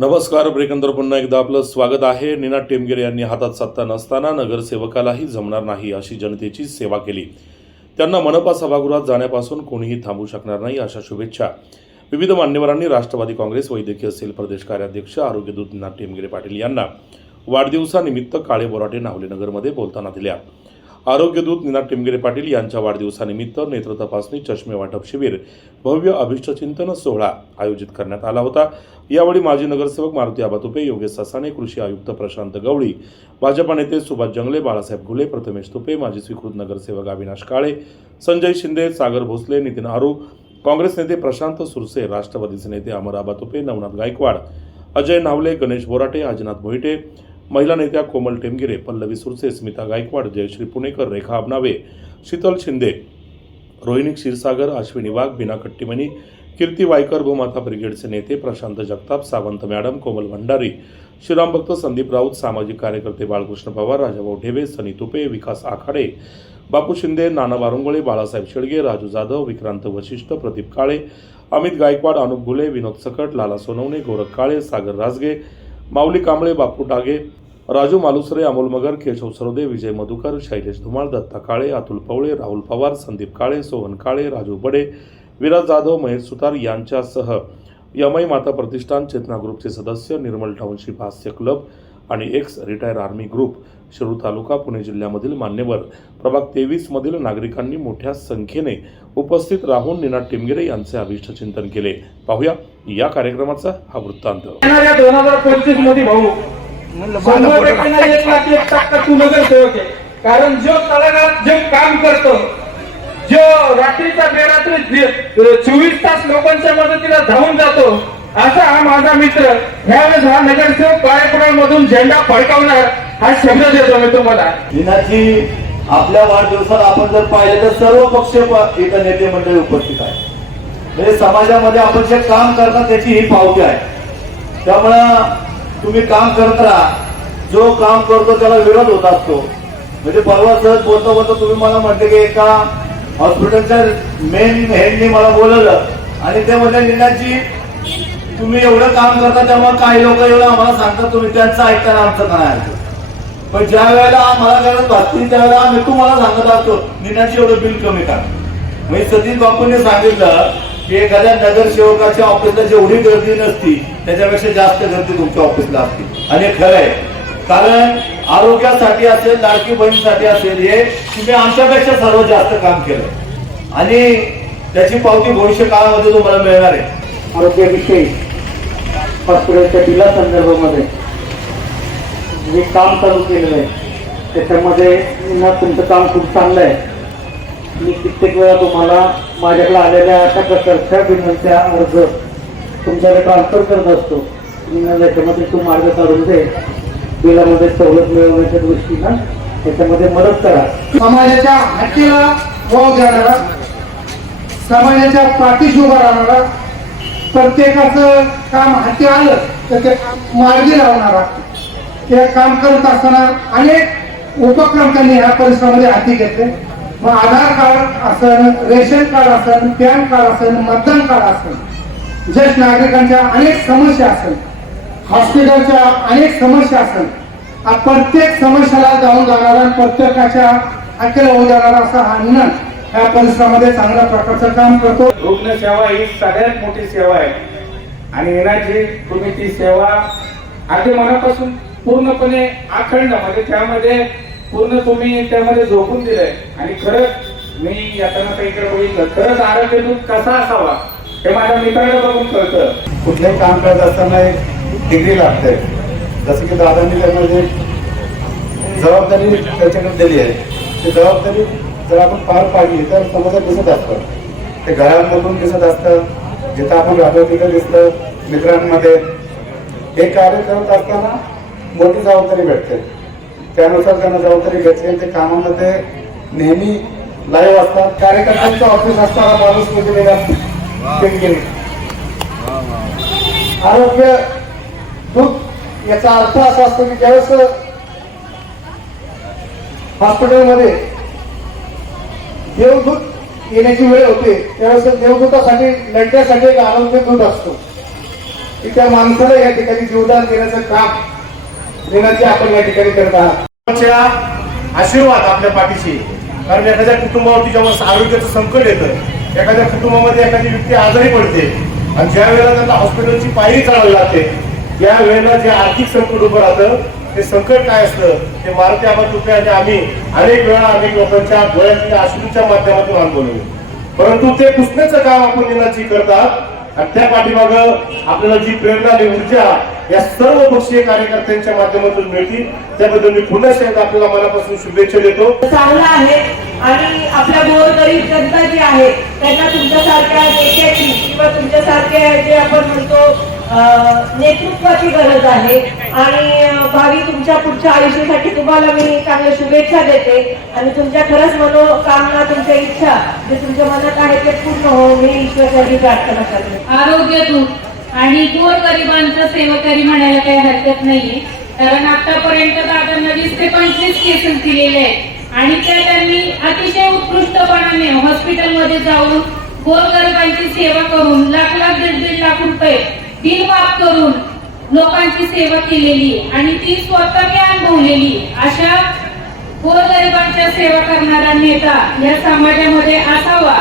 नमस्कार ब्रेकंदर पुन्हा एकदा आपलं स्वागत आहे. निनाद टेमगिरे यांनी हातात सत्ता नसताना नगरसेवकालाही जमणार नाही अशी जनतेची सेवा केली. त्यांना मनपा सभागृहात जाण्यापासून कोणीही थांबू शकणार नाही अशा शुभेच्छा. विविध मान्यवरांनी राष्ट्रवादी काँग्रेस वैद्यकीय सेल प्रदेश कार्याध्यक्ष आरोग्यदूत निनाद टेमगिरे पाटील यांना वाढदिवसानिमित्त काळे बोराटे नावलेनगरमध्ये बोलताना दिल्या. आरोग्यदूत निनाद टिमगिरे पाटील यांच्या वाढदिवसानिमित्त नेत्र तपासणी चष्मे वाटप शिबिर भव्य अभिष्टचिंतन सोहळा आयोजित करण्यात आला होता. यावेळी माजी नगरसेवक मारुती आबा तुपे योगेश ससाने कृषी आयुक्त प्रशांत गवळी भाजपा नेते सुभाष जंगले बाळासाहेब घुले प्रथमेश तुपे माजी स्वीकृत नगरसेवक अविनाश काळे संजय शिंदे सागर भोसले नितीन आरू काँग्रेस नेते प्रशांत सुरसे राष्ट्रवादीचे नेते अमर आबा तुपे नवनाथ गायकवाड अजय नावले गणेश बोराटे आजनाथ भोईटे महिला नेत्या कोमल टेमगिरे पल्लवी सुरसे स्मिता गायकवाड जयश्री पुणेकर रेखा अबनावे शीतल शिंदे रोहिणी क्षीरसागर अश्विनी वाघ बिना कट्टीमणी कीर्ती वायकर भूमाता ब्रिगेडचे नेते प्रशांत जगताप सावंत मॅडम कोमल भंडारी श्रीराम भक्त संदीप राऊत सामाजिक कार्यकर्ते बाळकृष्ण पवार राजाभाऊ ढेबे सनी तुपे विकास आखाडे बापू शिंदे नाना वारुंगळे बाळासाहेब शेडगे राजू जाधव विक्रांत वशिष्ठ प्रदीप काळे अमित गायकवाड अनुप घुले विनोद सकट लाला सोनवणे गोरख काळे सागर राजगे माऊली कांबळे बापू डागे राजू मालुसरे अमोल मगर केशव सरोदे विजय मधुकर शैलेश धुमाळ दत्ता काळे अतुल पवळे राहुल पवार संदीप काळे सोहन काळे राजू बडे विराज जाधव महेश सुतार यांच्यासह यमई माता प्रतिष्ठान चेतना ग्रुपचे सदस्य निर्मल टाउनशिप हास्य क्लब आणि ex retire army group Shirur taluka Pune जिल्ह्यामधील मान्यवर. प्रभाग तेवीसमधील नागरिकांनी मोठ्या संख्येने उपस्थित राहून निनाद टिमगिरे यांचे अभिष्ट चिंतन केले. पाहूया या कार्यक्रमाचा हा वृत्तांत. दोन हजार पंचवीसमध्ये भाऊ शंभर टक्के नाही, एक लाख एक टक्का तू नगरसेवक आहे कारण जो तळागाळात जे काम करतो जो रात्रीचा बेरात्री जे- चोवीस तास लोकांच्या मदतीला धावून जातो असा हा माझा मित्र ह्यावेळेस हा नगरसेवक गायकवाड मधून झेंडा फडकावणार हा शब्द देतो मी तुम्हाला. दिनाची आपल्या वाढदिवसाला आपण जर पाहिलं तर सर्व पक्ष इथं नेते मंडळी उपस्थित आहे म्हणजे समाजामध्ये आपण जे काम करतात त्याची ही पावती आहे. त्यामुळं तुम्ही काम करत राहा जो काम करतो त्याला विरोध होत असतो. म्हणजे परवा सहज बोलता बोलता तुम्ही मला म्हटले की एका हॉस्पिटलच्या मेन हेडनी मला बोलवलं आणि ते म्हणजे निनाची तुम्ही एवढं काम करता त्यामुळे काही लोक एवढं आम्हाला सांगतात तुम्ही त्यांचं ऐकताना आमचं काय ऐकतो पण ज्या वेळेला मला गरज भासते त्यावेळेला आम्ही तुम्हाला सांगत असतो निनाची एवढं बिल कमी करा. म्हणजे सतीश बापूंनी सांगितलं की एखाद्या नगरसेवकाच्या ऑफिसला जेवढी गर्दी नसती त्याच्यापेक्षा जास्त गर्दी तुमच्या ऑफिसला असते. आणि खरं आहे. कारण आरोग्यासाठी असेल लाडकी बहिणीसाठी असेल हे तुम्ही आमच्यापेक्षा सर्वात जास्त काम केलं. आणि त्याची पावती भविष्य काळामध्ये तुम्हाला मिळणार आहे. आरोग्याविषयी हॉस्पिटलच्या बिला संदर्भामध्ये जे काम चालू केलेलं आहे. त्याच्यामध्ये तुमचं काम खूप चांगलं आहे. मी कित्येक वेळा तुम्हाला माझ्याकडे आलेल्या अशा प्रकारच्या विनंत्या अर्ज तुमच्याकडे ट्रान्सफर करत असतो. याच्यामध्ये त्याच्यामध्ये तू मार्ग काढून दे बिलामध्ये सवलत मिळवण्याच्या दृष्टीनं त्याच्यामध्ये मदत करा. समाजाच्या हातीला वाव देणारा समाजाच्या पाठीशी उभा राहणारा प्रत्येकाचं काम हाती आलं तर ते काम मार्गी लावणारा ते काम करत असताना अनेक उपक्रम त्यांनी ह्या परिसरामध्ये हाती घेतले. मग आधार कार्ड असेल रेशन कार्ड असेल पॅन कार्ड असेल मतदान कार्ड असेल ज्येष्ठ नागरिकांच्या अनेक समस्या असेल हॉस्पिटलच्या अनेक समस्या असेल प्रत्येक समस्याला जाऊन जाणारा प्रत्येकाच्या हाकेला होऊ जाणारा असा हा निनाद या परिसरामध्ये चांगल्या प्रकारचं काम करतो. रुग्ण सेवा ही सगळ्यात मोठी सेवा आहे. आणि येण्याची तुम्ही ती सेवा अगदी मनापासून पूर्णपणे अखंड म्हणजे त्यामध्ये पूर्ण तुम्ही त्यामध्ये झोपून दिलंय. आणि खरंच मी येताना काही बघितलं खरंच आरोग्य दूध कसा असावा हे माझ्या मित्राकडे बघून कळतं. कुठलंही काम करत असताना एक डिग्री लागते. जसं की दादांनी त्यांना जे जबाबदारी त्याच्याकडे दिली आहे ती जबाबदारी जर आपण पार पाडली तर समाजात दिसत असतं. ते घरांमधून दिसत असतं जिथं आपण राहतो तिथं दिसतं मित्रांमध्ये. हे कार्य करत असताना मोठी जबाबदारी भेटते. त्यानुसार त्यांना जबाबदारी घेतली आणि ते कामामध्ये नेहमी लाईव्ह असतात. कार्यकर्त्यांचं ऑफिस असताना माणूस दिलेला आरोग्य दूध याचा अर्थ असा असतो की ज्यावेळेस हॉस्पिटलमध्ये देवदूत येण्याची वेळ होते त्यावेळेस देवदूतासाठी लढण्यासाठी एक आरोग्य दूत असतो. की त्या माणसाला या ठिकाणी जीवदान देण्याचं काम विनंती आपण या ठिकाणी करत आहात. आशीर्वाद आपल्या पाठीशी. कारण एखाद्या कुटुंबावरती जेव्हा आरोग्याचं संकट येतं. एखाद्या कुटुंबामध्ये एखादी व्यक्ती आजारी पडते. आणि ज्या वेळेला त्यांना हॉस्पिटलची पायरी चढावी लागते त्या वेळेला जे आर्थिक संकट उभं राहतं ते संकट काय असतं ते मारुती आबाद तुटले आणि आम्ही अनेक वेळा अनेक लोकांच्या डोळ्यातल्या अश्रूंच्या माध्यमातून अनुभवलं परंतु ते पुसण्याचं काम आपण निनाची करतात. आणि त्या पाठीमाग आपल्याला जी प्रेरणा आणि ऊर्जा या सर्व पक्षीय कार्यकर्त्यांच्या माध्यमातून मिळतील. त्याबद्दल मी पुन्हा एकदा आपल्याला मनापासून शुभेच्छा देतो. चांगला आहे. आणि आपल्या गोरगरीब जनता जी आहे त्यांना तुमच्यासारख्या नेत्याची किंवा तुमच्यासारख्या जे आपण म्हणतो नेतृत्वाची गरज आहे. आणि भावी तुमच्या पुढच्या आयुष्यासाठी तुम्हाला मी चांगल्या शुभेच्छा देते. आणि तुमच्या खरंच मनोकामना तुमच्या इच्छा जे तुमच्या मनात आहे ते पूर्ण हो मी ईश्वरची प्रार्थना करते. आरोग्य दूत आणि सेवा करी म्हणायला काही हरकत नाहीये. कारण आतापर्यंत दादांना वीस ते पंचवीस केसेस दिलेले आहेत. आणि त्या त्यांनी अतिशय उत्कृष्टपणाने हॉस्पिटलमध्ये जाऊन गोरगरिबांची सेवा करून लाख लाख दीड दीड लाख रुपये बिल माफ करून लोकांची सेवा केलेली आणि ती स्वतः अनुभवलेली अशा गोरगरिबांच्या सेवा करणारा नेता या समाजामध्ये असावा.